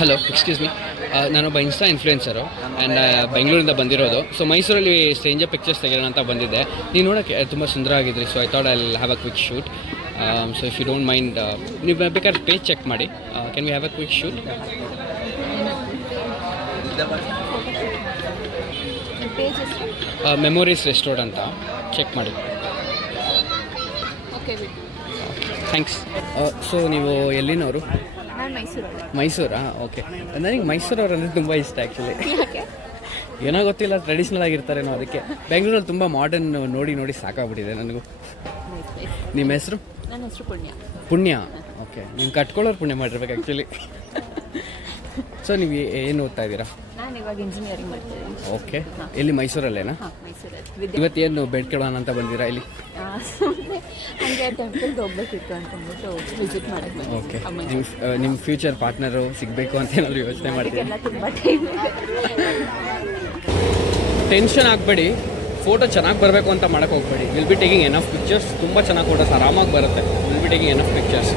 Hello, excuse me. ನಾನೊಬ್ಬ insta ಇನ್ಫ್ಲೂಯೆನ್ಸರು and ಬೆಂಗಳೂರಿಂದ ಬಂದಿರೋದು. ಸೊ ಮೈಸೂರಲ್ಲಿ ಸ್ಟ್ರೇಂಜರ್ ಪಿಕ್ಚರ್ಸ್ ತೆಗೆಯೋಣ ಅಂತ ಬಂದಿದ್ದೆ. ನೀವು ನೋಡೋಕ್ಕೆ ತುಂಬ ಸುಂದರವಾಗಿದ್ರಿ. So I thought I have a quick shoot. So if you don't mind, ನೀವು ಬೇಕಾದ್ರೆ ಪೇಜ್ ಚೆಕ್ ಮಾಡಿ. Can we have a quick shoot? Memories restored ಅಂತ ಚೆಕ್ ಮಾಡಿ. ಥ್ಯಾಂಕ್ಸ್. ಸೊ ನೀವು ಎಲ್ಲಿನವರು? ಮೈಸೂರಾ? ಓಕೆ. ನನಗೆ ಮೈಸೂರವ್ರು ಅಂದರೆ ತುಂಬ ಇಷ್ಟ ಆ್ಯಕ್ಚುಲಿ. ಏನೋ ಗೊತ್ತಿಲ್ಲ, ಟ್ರೆಡಿಷ್ನಲ್ ಆಗಿರ್ತಾರೇನೋ ಅದಕ್ಕೆ. ಬೆಂಗಳೂರಲ್ಲಿ ತುಂಬ ಮಾಡರ್ನ್ ನೋಡಿ ನೋಡಿ ಸಾಕಾಗ್ಬಿಟ್ಟಿದೆ ನನಗೂ. ನಿಮ್ಮ ಹೆಸರು? ನನ್ನ ಹೆಸರು ಪುಣ್ಯ. ಪುಣ್ಯ, ಓಕೆ. ನೀವು ಕಟ್ಕೊಳ್ಳೋರು ಪುಣ್ಯ ಮಾಡಿರ್ಬೇಕು ಆ್ಯಕ್ಚುಲಿ. ಸೊ ನೀವು ಏನು ಓದ್ತಾ ಇದ್ದೀರಾ? ನಾನು ಇವಾಗ ಇಂಜಿನಿಯರಿಂಗ್ ಮಾಡ್ತಿದ್ದೀನಿ. ಓಕೆ. ಎಲ್ಲಿ, ಮೈಸೂರಲ್ಲೇನಾ? ಮೈಸೂರಲ್ಲಿ. ಇವತ್ತೇನು ಬೇಡ್ಕೊಳ್ಳೋಣ ಅಂತ ಬಂದಿರಾ ಇಲ್ಲಿ? ಹಂಗೆ ಟೆಂಪಲ್ಗೆ ಹೋಗ್ಬೇಕಿತ್ತು ಅಂತಂದ್ಬಿಟ್ಟು ವಿಸಿಟ್ ಮಾಡೋಕ್ಕೆ. ಓಕೆ. ನಿಮ್ಮ ಫ್ಯೂಚರ್ ಪಾರ್ಟ್ನರು ಸಿಗಬೇಕು ಅಂತ ಏನಾದರೂ ಯೋಚನೆ ಮಾಡ್ತೀವಿ? ತುಂಬ ಟೈಮ್ ಇದೆ. ಟೆನ್ಷನ್ ಆಗಬೇಡಿ, ಫೋಟೋ ಚೆನ್ನಾಗಿ ಬರಬೇಕು ಅಂತ ಮಾಡೋಕ್ಕೆ ಹೋಗಬೇಡಿ. Will be taking enough pictures. ತುಂಬ ಚೆನ್ನಾಗಿ ಫೋಟೋಸ್ ಆರಾಮಾಗಿ ಬರುತ್ತೆ. Will be taking enough pictures.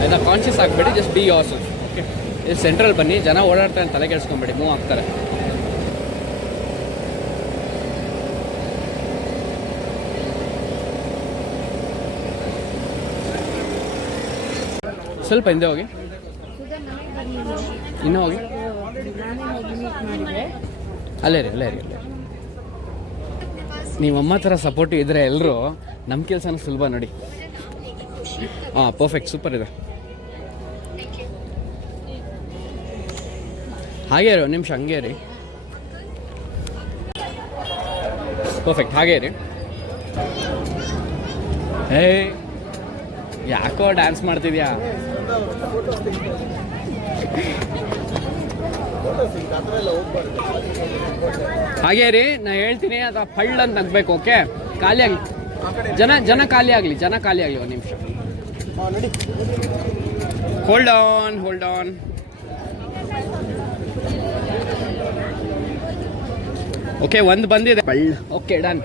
ಆಯ್ತಾ? ಕಾನ್ಷಿಯಸ್ ಆಗಬೇಡಿ, just be yourself. Okay. ಇಲ್ಲಿ ಸೆಂಟ್ರಲ್ಲಿ ಬನ್ನಿ, ಜನ ಓಡಾಡ್ತಾರೆ, ತಲೆ ಕೆಡಿಸ್ಕೊಂಬೇಡಿ, ಮೂವ್ ಆಗ್ತಾರೆ. ಸ್ವಲ್ಪ ಹಿಂದೆ ಹೋಗಿ, ಇನ್ನೂ ಹೋಗಿ. ಅಲ್ಲೇ ರೀ, ಅಲ್ಲೇ ರೀ, ಅಲ್ಲೇ. ನೀವಮ್ಮ ಥರ ಸಪೋರ್ಟಿವ್ ಇದ್ದರೆ ಎಲ್ಲರೂ ನಮ್ಮ ಕೆಲಸನ ಸುಲಭ ನೋಡಿ. ಹಾಂ, ಪರ್ಫೆಕ್ಟ್, ಸೂಪರ್ ಇದೆ. ಹಾಗೇ ರೀ, ಒಂದು ನಿಮಿಷ ಹಂಗೆ ರೀ. ಪರ್ಫೆಕ್ಟ್, ಹಾಗೇ ರೀ. ಹೇ, ಯಾಕೋ ಡ್ಯಾನ್ಸ್ ಮಾಡ್ತಿದ್ಯಾ? ಹಾಗೇ ರೀ, ನಾ ಹೇಳ್ತೀನಿ, ಅಥವಾ ಪಳ್ಳ ಅಂತ ನಗ್ಬೇಕು. ಓಕೆ, ಖಾಲಿ ಆಗಲಿ, ಜನ ಖಾಲಿ ಆಗಲಿ, ಒಂದು ನಿಮಿಷ. Hold on. ಓಕೆ, ಒಂದು ಬಂದಿದೆ ಪಳ್ಳ. Okay, done.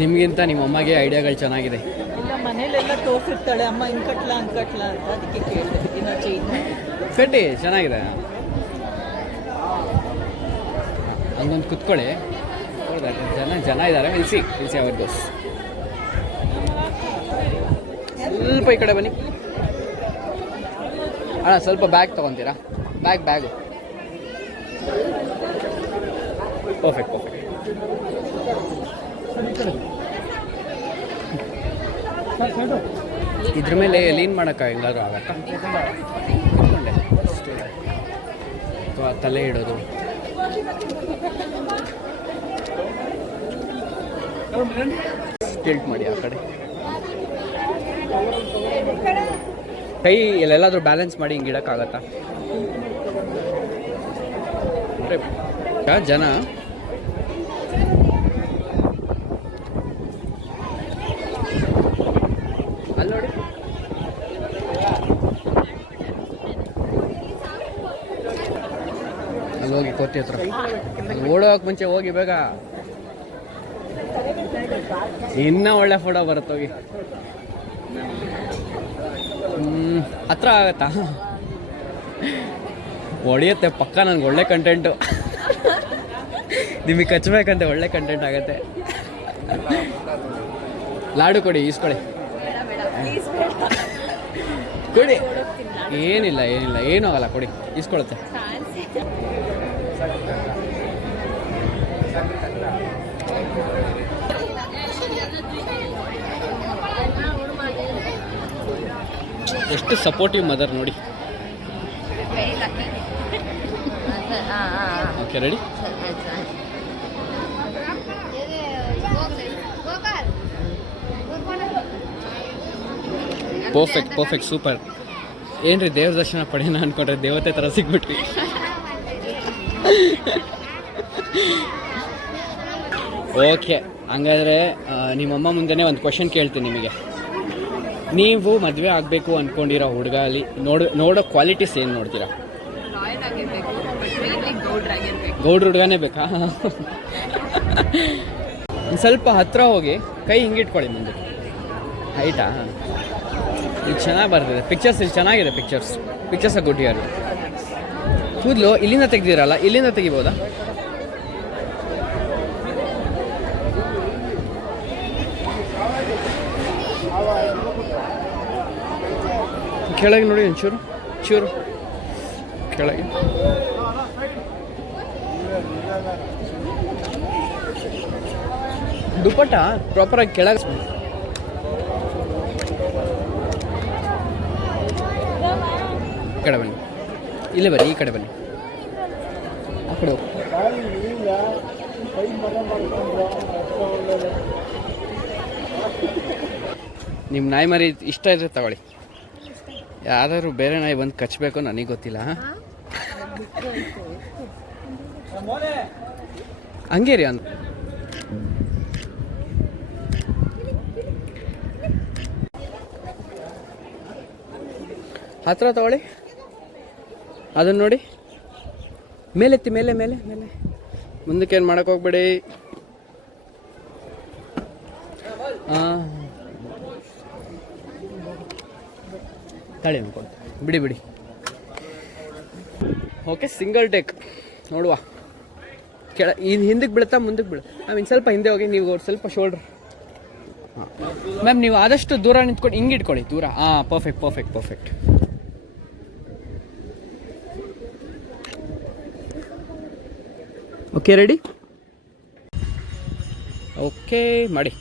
ನಿಮಗಿಂತ ನಿಮ್ಮ ಅಮ್ಮಗೆ ಐಡಿಯಾಗಳು ಚೆನ್ನಾಗಿದೆ. ಇಲ್ಲ, ಮನೇಲೆಲ್ಲ ತೋರಿಸಿರ್ತಾಳೆ ಅಮ್ಮ, ಹಿಂಗೆ ಕಟ್ಲಾ ಅಂತ, ಅದಕ್ಕೆ ಕೇಳಿದೆ. ಇನ್ನೂ ಚೇಂಜ್ ಕಟ್ಟಿ, ಚೆನ್ನಾಗಿದೆ. ಹಂಗೊಂದು ಕುತ್ಕೊಳ್ಳಿ. ಜನ ಇದ್ದಾರೆ. ಇಲ್ಸಿ ಅವ್ರ ದೋಸ್. ಸ್ವಲ್ಪ ಈ ಕಡೆ ಬನ್ನಿ ಅಣ್ಣ. ಸ್ವಲ್ಪ ಬ್ಯಾಗ್ ತೊಗೊತೀರಾ? Bag perfect. ಇದ್ರ ಮೇಲೆ ಲೀನ್ ಮಾಡೋಕ್ಕ ಎಲ್ಲಾದ್ರೂ ಆಗತ್ತಾ? ಇಟ್ಕೊಂಡೆ ಅಥವಾ ತಲೆ ಇಡೋದು? ಟಿಲ್ಟ್ ಮಾಡಿ ಆ ಕಡೆ. ಕೈ ಎಲ್ಲೆಲ್ಲಾದ್ರೂ ಬ್ಯಾಲೆನ್ಸ್ ಮಾಡಿ ಹಿಂಗೆ ಇಡೋಕ್ಕಾಗತ್ತಾ? ಜನ ಅಲ್ಲಿ ನೋಡಿ. ಅಲ್ಲಿ ಹೋಗಿ ಕೋತಿ ಹತ್ರ ಓಡೋಕೆ ಮುಂಚೆ ಹೋಗಿ ಬೇಗ. ಇನ್ನೂ ಒಳ್ಳೆ ಫೋಟೋ ಬರುತ್ತೆ. ಹೋಗಿ. ಹತ್ರ ಆಗತ್ತಾ? ಹೊಡೆಯುತ್ತೆ ಪಕ್ಕ. ನನಗೆ ಒಳ್ಳೆ ಕಂಟೆಂಟು. ನಿಮಗೆ ಕಚ್ಚಬೇಕಂತೆ, ಒಳ್ಳೆ ಕಂಟೆಂಟ್ ಆಗುತ್ತೆ. ಲಾಡು ಕೊಡಿ, ಈಸ್ಕೊಳ್ಳಿ. ಕೊಡಿ. ಏನಿಲ್ಲ, ಏನೂ ಆಗಲ್ಲ, ಕೊಡಿ, ಈಸ್ಕೊಳುತ್ತೆ. ಎಷ್ಟು ಸಪೋರ್ಟಿವ್ ಮದರ್ ನೋಡಿ. Okay, ready? Perfect, super. ಏನ್ರಿ, ದೇವ್ರ ದರ್ಶನ ಪಡೆಯೋಣ ಅನ್ಕೊಂಡ್ರೆ ದೇವತೆ ಥರ ಸಿಗ್ಬಿಟ್ರಿ. ಓಕೆ, ಹಂಗಾದರೆ ನಿಮ್ಮಮ್ಮ ಮುಂದೆನೇ ಒಂದು ಕ್ವೆಶನ್ ಕೇಳ್ತೀನಿ ನಿಮಗೆ. ನೀವು ಮದುವೆ ಆಗಬೇಕು ಅಂದ್ಕೊಂಡಿರೋ ಹುಡುಗ ಅಲ್ಲಿ ನೋಡೋ ಕ್ವಾಲಿಟೀಸ್ ಏನು ನೋಡ್ತೀರಾ? ಗೌಡ್ರ ಹುಡುಗನೇ ಬೇಕಾ? ಒಂದು ಸ್ವಲ್ಪ ಹತ್ರ ಹೋಗಿ ಕೈ ಹಿಂಗಿಟ್ಕೊಳ್ಳಿ ಮುಂದೆ. ಹೈಟಾ ಇದು ಚೆನ್ನಾಗಿ ಬರ್ತಿದೆ ಪಿಕ್ಚರ್ಸ್, ಇಲ್ಲಿ ಚೆನ್ನಾಗಿದೆ ಪಿಕ್ಚರ್ಸ್ ಗುಡ್ ಇಯರ್. ಕೂದಲು ಇಲ್ಲಿಂದ ತೆಗ್ದಿರಲ್ಲ, ಇಲ್ಲಿಂದ ತೆಗಿಬೋದಾ? ಕೆಳಗೆ ನೋಡಿ ಒಂಚೂರು ಚೂರು ಕೆಳಗೆ. ದುಪ್ಪಟ್ಟ ಪ್ರಾಪರಾಗಿ ಕೆಳಗೆ. ಈ ಕಡೆ ಬನ್ನಿ, ಇಲ್ಲೇ ಬನ್ನಿ, ಈ ಕಡೆ ಬನ್ನಿ, ಆ ಕಡೆ ಹೋಗಿ. ನಿಮ್ಮ ನಾಯಿ ಮರಿ ಇಷ್ಟ ಇದ್ರೆ ತಗೊಳ್ಳಿ. ಯಾವ್ದಾದ್ರು ಬೇರೆ ನಾಯಿ ಬಂದು ಕಚ್ಚಬೇಕು ನನಗೆ ಗೊತ್ತಿಲ್ಲ. ಹಂಗೆ ರೀ ಅಂದ್ ಹತ್ರ ತಗೊಳ್ಳಿ. ಅದನ್ನು ನೋಡಿ, ಮೇಲೆತ್ತಿ, ಮೇಲೆ ಮೇಲೆ ಮೇಲೆ. ಮುಂದಕ್ಕೆ ಏನು ಮಾಡೋಕೆ ಹೋಗ್ಬೇಡಿ. ತಳಿ ಅನ್ಕೊಂಡು ಬಿಡಿ ಬಿಡಿ. ಓಕೆ, ಸಿಂಗಲ್ ಟೇಕ್ ನೋಡುವ. ಇನ್ನು ಹಿಂದಕ್ಕೆ ಬೀಳುತ್ತಾ ಮುಂದಕ್ಕೆ ಬೀಳುತ್ತೆ. ಇನ್ನು ಸ್ವಲ್ಪ ಹಿಂದೆ ಹೋಗಿ, ನೀವು ಸ್ವಲ್ಪ ಶೋಲ್ಡ್ರ್. ಹಾಂ ಮ್ಯಾಮ್, ನೀವು ಆದಷ್ಟು ದೂರ ನಿಂತ್ಕೊಂಡು ಹಿಂಗೆ ಇಟ್ಕೊಳ್ಳಿ, ದೂರ. ಹಾಂ, ಪರ್ಫೆಕ್ಟ್. Okay, ready? ಓಕೆ ಮಾಡಿ.